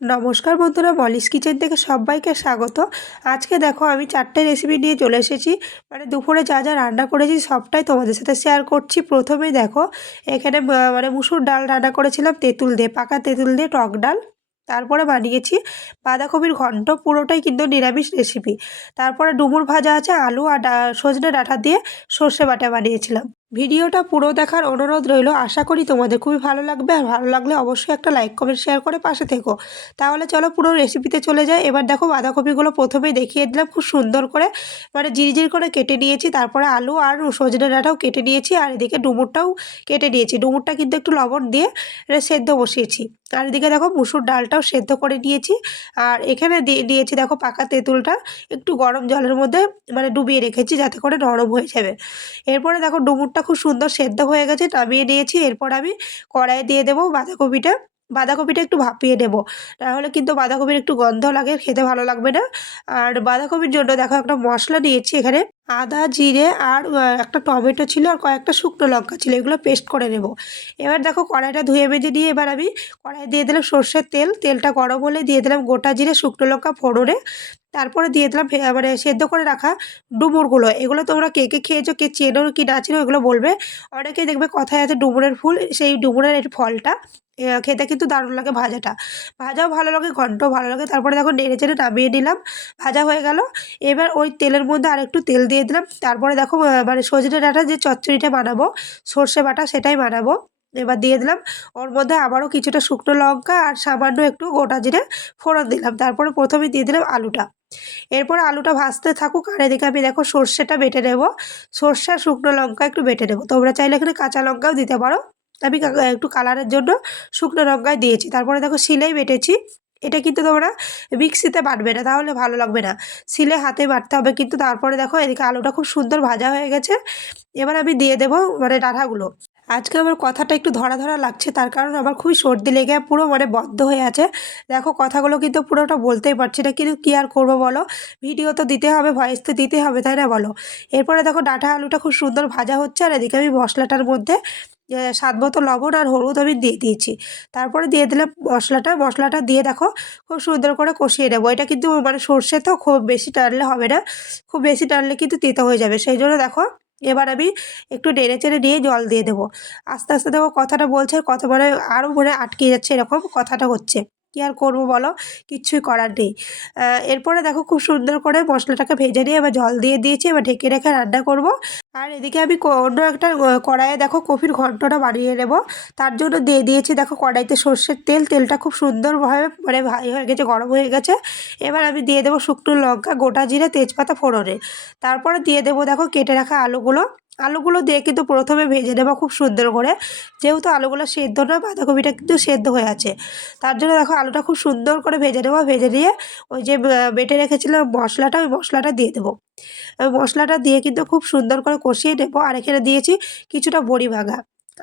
নমস্কার বন্ধুরা, Molly's kitchen থেকে সবাইকে স্বাগত। আজকে দেখো আমি 4টে রেসিপি নিয়ে চলে এসেছি। দুপুরে যা যা রান্না করেছি সবটাই তোমাদের সাথে শেয়ার করছি। প্রথমেই দেখো এখানে মুসুর ডাল রান্না করেছিলাম তেঁতুল দিয়ে, পাকা তেঁতুল দিয়ে টক ডাল। তারপরে বানিয়েছি বাঁধাকপির ঘন্ট, পুরোটাই কিন্তু নিরামিষ রেসিপি। তারপরে ডুমুর ভাজা আছে, আলু আর সজনে ডাঁটা দিয়ে সর্ষে বাটা বানিয়েছিলাম। ভিডিওটা পুরো দেখার অনুরোধ রইল। আশা করি তোমাদের খুবই ভালো লাগবে, আর ভালো লাগলে অবশ্যই একটা লাইক কমেন্ট শেয়ার করে পাশে থেকো। তাহলে চলো পুরো রেসিপিতে চলে যাই। এবার দেখো বাঁধাকপিগুলো প্রথমেই দেখিয়ে দিলাম, খুব সুন্দর করে জিরি করে কেটে নিয়েছি। তারপরে আলু আর সজনে ডাঁটাও কেটে নিয়েছি, আর এদিকে ডুমুরটাও কেটে নিয়েছি। ডুমুরটা কিন্তু একটু লবণ দিয়ে সেদ্ধ বসিয়েছি। আর এদিকে দেখো মুসুর ডালটাও সেদ্ধ করে নিয়েছি। আর এখানে দিয়েছি দেখো পাকা তেঁতুলটা একটু গরম জলের মধ্যে ডুবিয়ে রেখেছি, যাতে করে নরম হয়ে যাবে। এরপরে দেখো ডুমুরটা খুব সুন্দর সেদ্ধ হয়ে গেছে, নামিয়ে নিয়েছি। এরপর আমি কড়াইয়ে দিয়ে দেবো বাঁধাকপিটা একটু ভাপিয়ে নেব, নাহলে কিন্তু বাঁধাকপির একটু গন্ধ লাগে, খেতে ভালো লাগবে না। আর বাঁধাকপির জন্য দেখো একটা মশলা নিয়েছি এখানে, আদা জিরে আর একটা টমেটো ছিল, আর কয়েকটা শুকনো লঙ্কা ছিল, এগুলো পেস্ট করে নেব। এবার দেখো কড়াইটা ধুয়ে মেজে নিয়ে এবার আমি কড়াই দিয়ে দিলাম সর্ষের তেল। তেলটা গরম হলে দিয়ে দিলাম গোটা জিরে শুকনো লঙ্কা ফোড়নে। তারপরে দিয়ে দিলাম সেদ্ধ করে রাখা ডুমুরগুলো। এগুলো তোমরা কে কে খেয়েছো, কে চেনো কি না চেনো এগুলো বলবে। অনেকেই দেখবে কথায় আছে ডুমুরের ফুল, সেই ডুমুরের এই ফলটা খেতে কিন্তু দারুণ লাগে। ভাজাও ভালো লাগে, ঘন্টও ভালো লাগে। তারপরে দেখো নেড়ে চেড়ে নামিয়ে নিলাম, ভাজা হয়ে গেল। এবার ওই তেলের মধ্যে আরেকটু তেল দিয়ে দিলাম। তারপরে দেখো সজনে ডাঁটা যে চচ্চড়িটা বানাবো, সর্ষে বাটা সেটাই বানাবো। এবার দিয়ে দিলাম ওর মধ্যে আবারও কিছুটা শুকনো লঙ্কা আর সামান্য একটু গোটা জিরে ফোড়ন দিলাম। তারপরে প্রথমে দিয়ে দিলাম আলুটা। এরপর আলুটা ভাজতে থাকুক, আর এদিকে আমি দেখো সর্ষেটা বেটে নেব। সর্ষে আর শুকনো লঙ্কা একটু বেটে নেবো, তোমরা চাইলে এখানে কাঁচা লঙ্কাও দিতে পারো। আমি একটু কালারের জন্য শুকনো লঙ্কায় দিয়েছি। তারপরে দেখো শিলেই বেটেছি। এটা কিন্তু তোমরা মিক্সিতে বাটবে না, তাহলে ভালো লাগবে না, শিলে হাতে বাটতে হবে কিন্তু। তারপরে দেখো এদিকে আলুটা খুব সুন্দর ভাজা হয়ে গেছে। এবার আমি দিয়ে দেবো ডাঁটাগুলো। আজকে আমার কথাটা একটু ধরা ধরা লাগছে, তার কারণ আমার খুবই সর্দি লেগে পুরো বদ্ধ হয়ে আছে। দেখো কথাগুলো কিন্তু পুরোটা বলতেই পারছি না, কিন্তু কী আর করবো বলো, ভিডিও তো দিতে হবে, ভয়েস তো দিতে হবে, তাই না বলো। এরপরে দেখো ডাঁটা আলুটা খুব সুন্দর ভাজা হচ্ছে, আর এদিকে আমি মশলাটার মধ্যে স্বাদ মতো লবণ আর হলুদ আমি দিয়ে দিয়েছি। তারপরে দিয়ে দিলাম মশলাটা দিয়ে দেখো খুব সুন্দর করে কষিয়ে নেবো। এটা কিন্তু সর্ষে তো খুব বেশি টানলে হবে না, খুব বেশি টানলে কিন্তু তিতো হয়ে যাবে। সেই জন্য দেখো এবার আমি একটু নেড়ে চেড়ে দিয়ে জল দিয়ে দেবো। আস্তে আস্তে দেখো কথাটা বলছে, কথা আরও আটকে যাচ্ছে, এরকম কথাটা হচ্ছে। কী আর করবো বলো, কিচ্ছুই করার নেই। এরপরে দেখো খুব সুন্দর করে মশলাটাকে ভেজে নিয়ে এবার জল দিয়ে দিয়েছি। এবার ঢেকে রেখে রান্না করব। আর এদিকে আমি অন্য একটা কড়াইয়ে দেখো কপির ঘন্টটা বানিয়ে নেব। তার জন্য দিয়ে দিয়েছি দেখো কড়াইতে সর্ষের তেল। তেলটা খুব সুন্দরভাবে ভাই হয়ে গেছে, গরম হয়ে গেছে। এবার আমি দিয়ে দেবো শুকনো লঙ্কা, গোটা জিরে, তেজপাতা ফোড়নে। তারপরে দিয়ে দেবো দেখো কেটে রাখা আলুগুলো দিয়ে কিন্তু প্রথমে ভেজে নেবো খুব সুন্দর করে। যেহেতু আলুগুলো সেদ্ধ নয়, বাঁধাকপিটা কিন্তু সেদ্ধ হয়ে আছে, তার জন্য দেখো আলুটা খুব সুন্দর করে ভেজে নেবো। ভেজে নিয়ে ওই যে বেটে রেখেছিলাম মশলাটা, ওই মশলাটা দিয়ে দেবো। ওই মশলাটা দিয়ে কিন্তু খুব সুন্দর করে কষিয়ে নেবো। আর এখানে দিয়েছি কিছুটা বড়ি ভাঙা।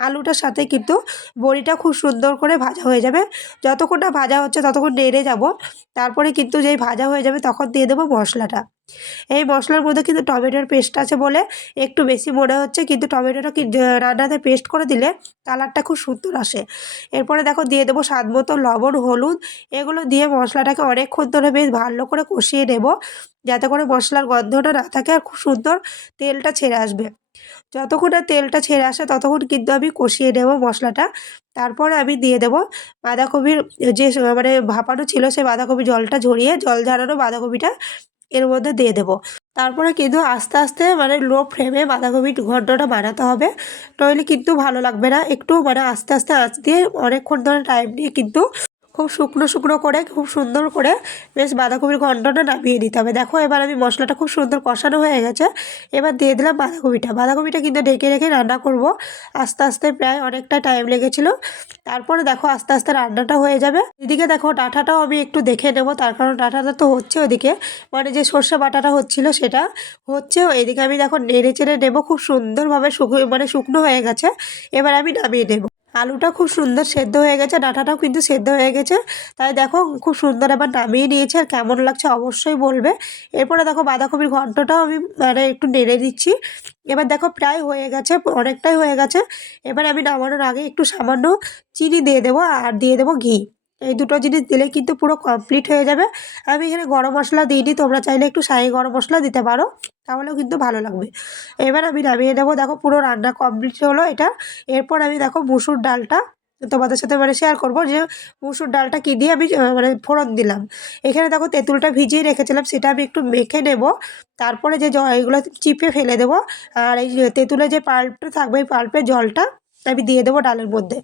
আলুটার সাথে কিন্তু বড়িটা খুব সুন্দর করে ভাজা হয়ে যাবে। যতক্ষণ না ভাজা হচ্ছে ততক্ষণ নেড়ে যাব। তারপরে কিন্তু যেই ভাজা হয়ে যাবে তখন দিয়ে দেবো মশলাটা। এই মশলার মধ্যে কিন্তু টমেটোর পেস্ট আছে বলে একটু বেশি মনে হচ্ছে, কিন্তু টমেটোটা রান্নাতে পেস্ট করে দিলে কালারটা খুব সুন্দর আসে। এরপরে দেখো দিয়ে দেবো স্বাদ মতো লবণ, হলুদ। এগুলো দিয়ে মশলাটাকে অনেকক্ষণ ধরে বেশ ভালো করে কষিয়ে নেব, যাতে করে মশলার গন্ধটা না থাকে আর খুব সুন্দর তেলটা ছেড়ে আসবে। যতক্ষণ না তেলটা ছেড়ে আসে ততক্ষণ কিন্তু আমি কষিয়ে নেব মশলাটা। তারপরে আমি দিয়ে দেবো বাঁধাকপির যে ভাপানো ছিল, সেই বাঁধাকপির জলটা ঝরিয়ে জল ঝরানো বাঁধাকপিটা এর মধ্যে দিয়ে দেবো। তারপরে কিন্তু আস্তে আস্তে লো ফ্লেমে বাঁধাকপির ঘন্টটা বানাতে হবে, নইলে কিন্তু ভালো লাগবে না। একটু আস্তে আস্তে আঁচ দিয়ে অনেকক্ষণ ধরে টাইম নিয়ে কিন্তু খুব শুকনো শুকনো করে খুব সুন্দর করে বেশ বাঁধাকপির ঘন্টটা নামিয়ে নিতে হবে। দেখো এবার আমি মশলাটা খুব সুন্দর কষানো হয়ে গেছে। এবার দিয়ে দিলাম বাঁধাকপিটা কিন্তু ঢেকে রেখে রান্না করব। আস্তে আস্তে প্রায় অনেকটা টাইম লেগেছিলো। তারপরে দেখো আস্তে আস্তে রান্নাটা হয়ে যাবে। এদিকে দেখো ডাঁটাটাও আমি একটু দেখে নেব, তার কারণ ডাঁটাটা তো হচ্ছে ওদিকে, যে সর্ষে বাটাটা হচ্ছিলো সেটা হচ্ছে। এদিকে আমি দেখো নেড়ে চেড়ে নেবো, খুব সুন্দরভাবে শুকনো হয়ে গেছে। এবার আমি নামিয়ে নেবো। আলুটা খুব সুন্দর সেদ্ধ হয়ে গেছে, ডাঁটাটাও কিন্তু সেদ্ধ হয়ে গেছে। তাই দেখো খুব সুন্দর এবার নামিয়ে নিয়েছে। আর কেমন লাগছে অবশ্যই বলবে। এরপরে দেখো বাঁধাকপির ঘন্টটাও আমি একটু নেড়ে দিচ্ছি। এবার দেখো প্রায় হয়ে গেছে, অনেকটাই হয়ে গেছে। এবার আমি নামানোর আগে একটু সামান্য চিনি দিয়ে দেবো, আর দিয়ে দেবো ঘি। এই দুটো জিনিস দিলে কিন্তু পুরো কমপ্লিট হয়ে যাবে। আমি এখানে গরম মশলা দিইনি, তোমরা চাইলে একটু শাহি গরম মশলা দিতে পারো, তাহলেও কিন্তু ভালো লাগবে। এবার আমি নামিয়ে নেবো। দেখো পুরো রান্না কমপ্লিট হলো এটা। এরপর আমি দেখো মুসুর ডালটা তোমাদের সাথে শেয়ার করবো যে মুসুর ডালটা কী দিয়ে আমি ফোড়ন দিলাম। এখানে দেখো তেঁতুলটা ভিজিয়ে রেখেছিলাম, সেটা আমি একটু মেখে নেব। তারপরে যে এগুলো চিপে ফেলে দেবো। আর এই যে তেঁতুলের যে পাল্পটা থাকবে, এই পাল্পের জলটা আমি দিয়ে দেবো ডালের মধ্যে।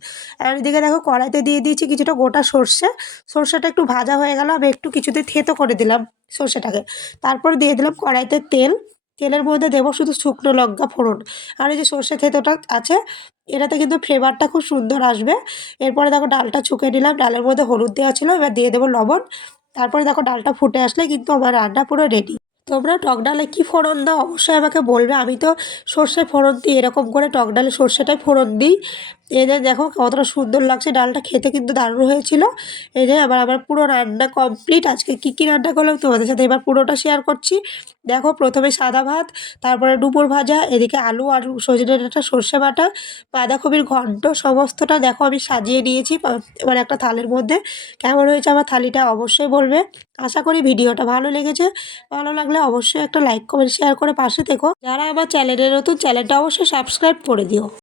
আর এদিকে দেখো কড়াইতে দিয়ে দিয়েছি কিছুটা গোটা সর্ষে। সর্ষেটা একটু ভাজা হয়ে গেল, আমি একটু কিছুতে থেতো করে দিলাম সর্ষেটাকে। তারপর দিয়ে দিলাম কড়াইতে তেল। তেলের মধ্যে দেবো শুধু শুকনো লঙ্কা ফোড়ন। আর এই যে সর্ষে থেতোটা আছে, এটাতে কিন্তু ফ্লেভারটা খুব সুন্দর আসবে। এরপরে দেখো ডালটা ছুঁকে নিলাম, ডালের মধ্যে হলুদ দেওয়া ছিল, এবার দিয়ে দেবো লবণ। তারপরে দেখো ডালটা ফুটে আসলে কিন্তু আমার রান্না পুরো রেডি। তোমরা টক ডালে কী ফোড়ন দাও অবশ্যই আমাকে বলবে। আমি তো সর্ষে ফোড়ন দিই, এরকম করে টক ডালে সর্ষেটাই ফোড়ন দিই। এই যে দেখো কতটা সুন্দর লাগছে, ডালটা খেতে কিন্তু দারুণ হয়েছিল। এই যে আমার পুরো রান্না কমপ্লিট। আজকে কী কী রান্না করলাম তোমাদের সাথে এবার পুরোটা শেয়ার করছি। দেখো প্রথমে সাদা ভাত, তারপরে ডুমুর ভাজা, এদিকে আলু আর সজনে ডাঁটা, সর্ষে বাটা, বাঁধাকপির ঘন্ট, সমস্তটা দেখো আমি সাজিয়ে নিয়েছি মানে একটা থালের মধ্যে। কেমন হয়েছে আমার থালিটা অবশ্যই বলবে। আশা করি ভিডিওটা ভালো লেগেছে। ভালো লাগলে অবশ্যই একটা লাইক কমেন্ট শেয়ার করে পাশে থেকো। যারা আমার চ্যানেলে নতুন, চ্যানেলটা অবশ্যই সাবস্ক্রাইব করে দিও।